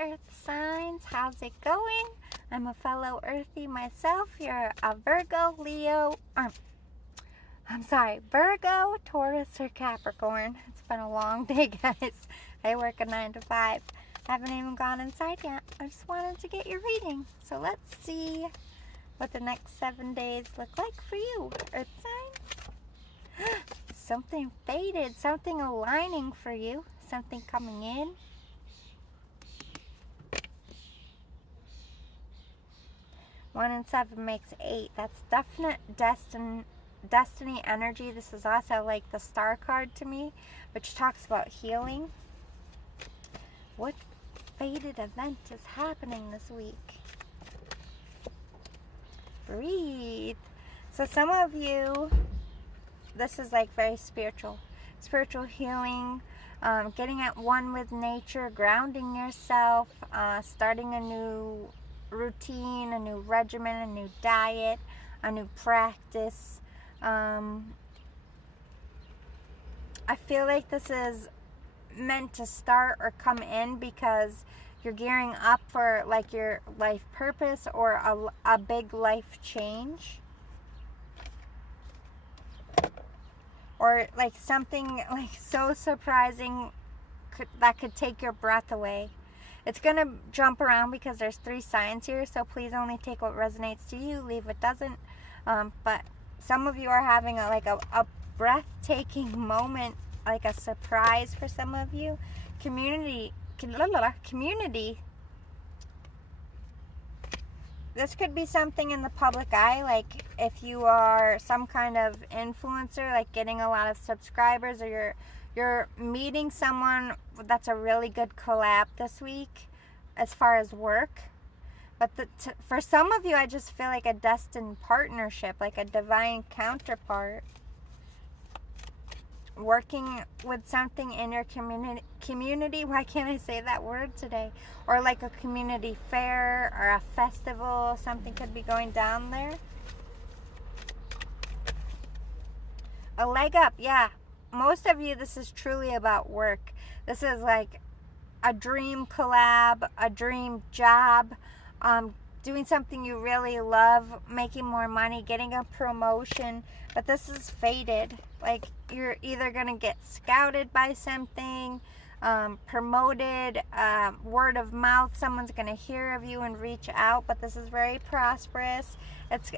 Earth signs? How's it going? I'm a fellow Earthy myself. You're a Virgo, Leo, Virgo, Taurus, or Capricorn. It's been a long day, guys. I work a 9 to 5. I haven't even gone inside yet. I just wanted to get your reading. So let's see what the next 7 days look like for you, Earth signs. Something faded, something aligning for you, something coming in. 1 and 7 makes 8. That's definite destiny energy. This is also like the star card to me, which talks about healing. What faded event is happening this week? Breathe. So some of you, this is like very spiritual healing, getting at one with nature, grounding yourself, starting a new routine, a new regimen, a new diet, a new practice. I feel like this is meant to start or come in because you're gearing up for like your life purpose or a big life change, or like something like so surprising that could take your breath away. It's going to jump around because there's 3 signs here, so please only take what resonates to you, leave what doesn't. But some of you are having a breathtaking moment, like a surprise for some of you. Community. This could be something in the public eye, like if you are some kind of influencer, like getting a lot of subscribers, or you're meeting someone that's a really good collab this week as far as work. But for some of you, I just feel like a destined partnership, like a divine counterpart. Working with something in your community. Why can't I say that word today? Or like a community fair or a festival. Something could be going down there. A leg up, yeah. Most of you, this is truly about work. This is like a dream collab, a dream job, doing something you really love, making more money, getting a promotion. But this is faded. Like you're either going to get scouted by something, promoted, word of mouth, someone's going to hear of you and reach out. But this is very prosperous. It's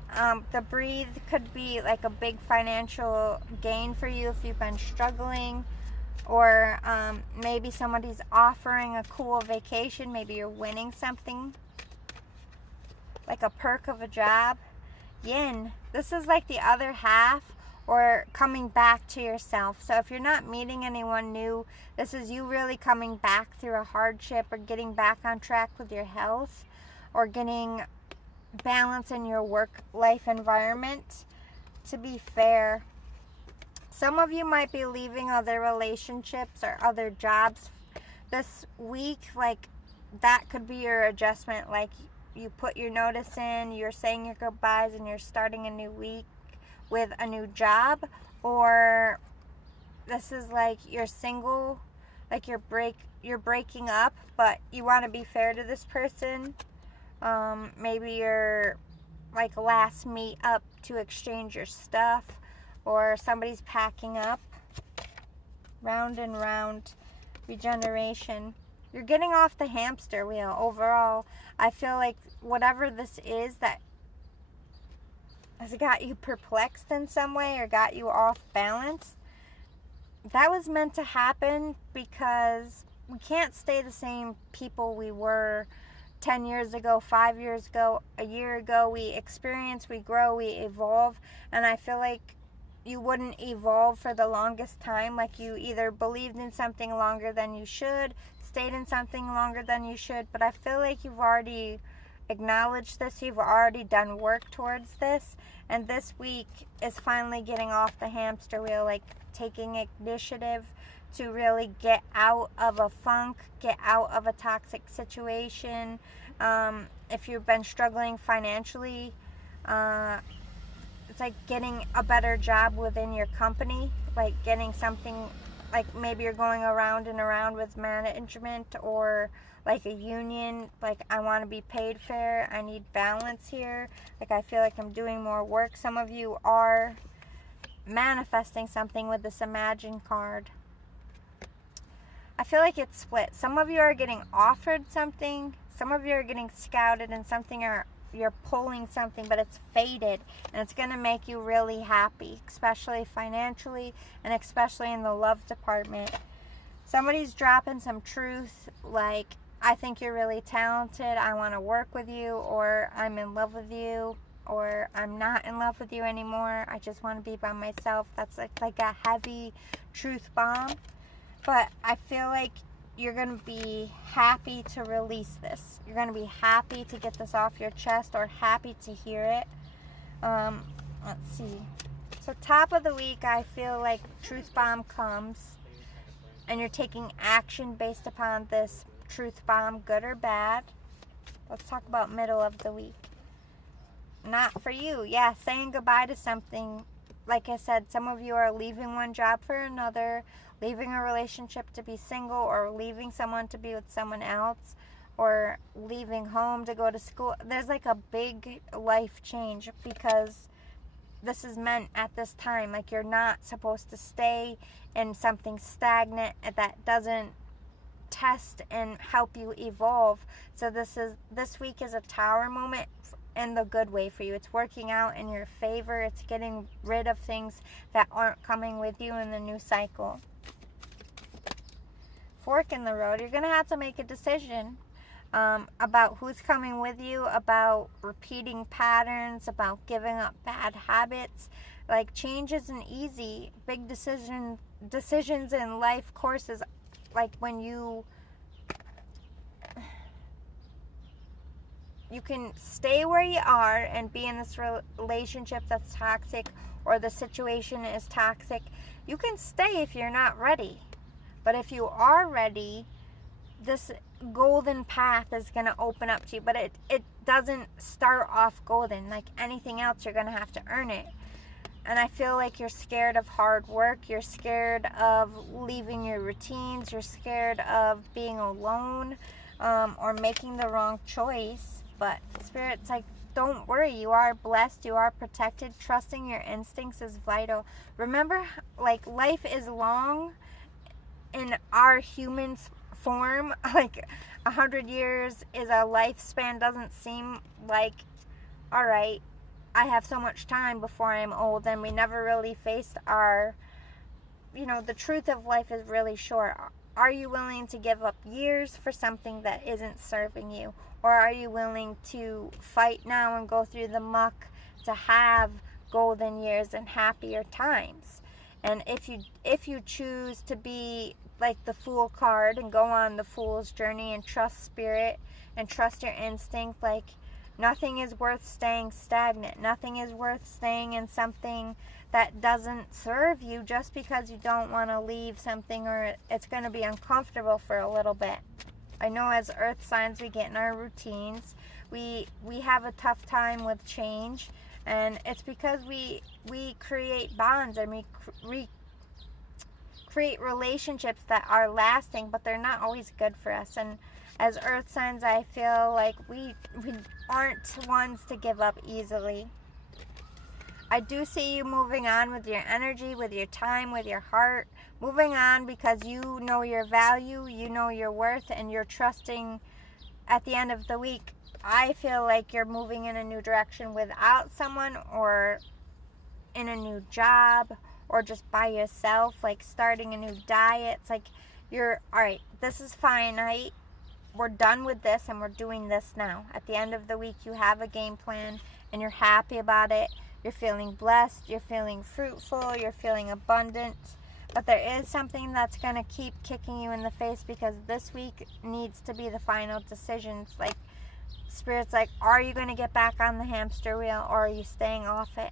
the breathe could be like a big financial gain for you if you've been struggling, or maybe somebody's offering a cool vacation. Maybe you're winning something like a perk of a job. Yin, this is like the other half, or coming back to yourself. So if you're not meeting anyone new, this is you really coming back through a hardship, or getting back on track with your health, or getting balance in your work-life environment. To be fair, some of you might be leaving other relationships or other jobs this week. Like that could be your adjustment. Like you put your notice in, you're saying your goodbyes, and you're starting a new week with a new job. Or this is like you're single, like you're breaking up, but you want to be fair to this person. Maybe you're like last meet up to exchange your stuff, or somebody's packing up. Round and round, regeneration. You're getting off the hamster wheel. Overall, I feel like whatever this is that has got you perplexed in some way or got you off balance, that was meant to happen, because we can't stay the same people we were 10 years ago, 5 years ago, a year ago. We experience, we grow, we evolve. And I feel like you wouldn't evolve for the longest time. Like you either believed in something longer than you should, stayed in something longer than you should. But I feel like you've already acknowledged this, you've already done work towards this, and this week is finally getting off the hamster wheel, like taking initiative to really get out of a funk, get out of a toxic situation. If you've been struggling financially, it's like getting a better job within your company, like getting something like maybe you're going around and around with management or like a union, like I want to be paid fair, I need balance here, like I feel like I'm doing more work. Some of you are manifesting something with this Imagine card. I feel like it's split. Some of you are getting offered something, some of you are getting scouted, and something you're pulling something, but it's faded, and it's going to make you really happy, especially financially and especially in the love department. Somebody's dropping some truth, like, I think you're really talented, I want to work with you, or I'm in love with you, or I'm not in love with you anymore, I just want to be by myself. That's like a heavy truth bomb. But I feel like you're going to be happy to release this. You're going to be happy to get this off your chest, or happy to hear it. Let's see. So top of the week, I feel like truth bomb comes, and you're taking action based upon this truth bomb, good or bad. Let's talk about middle of the week. Not for you. Yeah, saying goodbye to something. Like I said, some of you are leaving one job for another, leaving a relationship to be single, or leaving someone to be with someone else, or leaving home to go to school. There's like a big life change, because this is meant at this time. Like, you're not supposed to stay in something stagnant that doesn't test and help you evolve. So this week is a tower moment in the good way for you. It's working out in your favor. It's getting rid of things that aren't coming with you in the new cycle. Fork in the road. You're going to have to make a decision about who's coming with you, about repeating patterns, about giving up bad habits. Like, change isn't easy. Big decisions in life courses, like when you can stay where you are and be in this relationship that's toxic, or the situation is toxic. You can stay if you're not ready. But if you are ready, this golden path is going to open up to you. But it doesn't start off golden. Like anything else, you're going to have to earn it. And I feel like you're scared of hard work. You're scared of leaving your routines. You're scared of being alone, or making the wrong choice. But Spirit's like, don't worry. You are blessed. You are protected. Trusting your instincts is vital. Remember, like, life is long in our human form. Like 100 years is a lifespan. Doesn't seem like, all right, I have so much time before I'm old. And we never really faced our, the truth of life is really short. Are you willing to give up years for something that isn't serving you? Or are you willing to fight now and go through the muck to have golden years and happier times? And if you choose to be like the Fool card and go on the Fool's journey and trust Spirit and trust your instinct, like, nothing is worth staying stagnant. Nothing is worth staying in something that doesn't serve you just because you don't want to leave something, or it's going to be uncomfortable for a little bit. I know as earth signs, we get in our routines. We have a tough time with change, and it's because we create bonds, and we create relationships that are lasting, but they're not always good for us. And as earth signs, I feel like we aren't ones to give up easily. I do see you moving on with your energy, with your time, with your heart. Moving on because you know your value, you know your worth, and you're trusting. At the end of the week, I feel like you're moving in a new direction without someone, or in a new job, or just by yourself, like starting a new diet. It's like you're, all right, this is finite. We're done with this and we're doing this now. At the end of the week, you have a game plan and you're happy about it. You're feeling blessed. You're feeling fruitful. You're feeling abundant. But there is something that's going to keep kicking you in the face, because this week needs to be the final decisions. Like, Spirit's like, are you going to get back on the hamster wheel, or are you staying off it?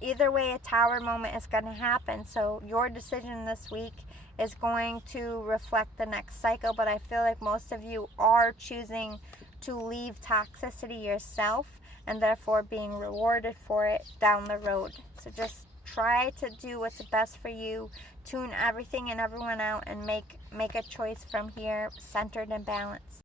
Either way, a tower moment is going to happen. So your decision this week is going to reflect the next cycle. But I feel like most of you are choosing to leave toxicity yourself, and therefore being rewarded for it down the road. So just try to do what's best for you, tune everything and everyone out, and make a choice from here centered and balanced.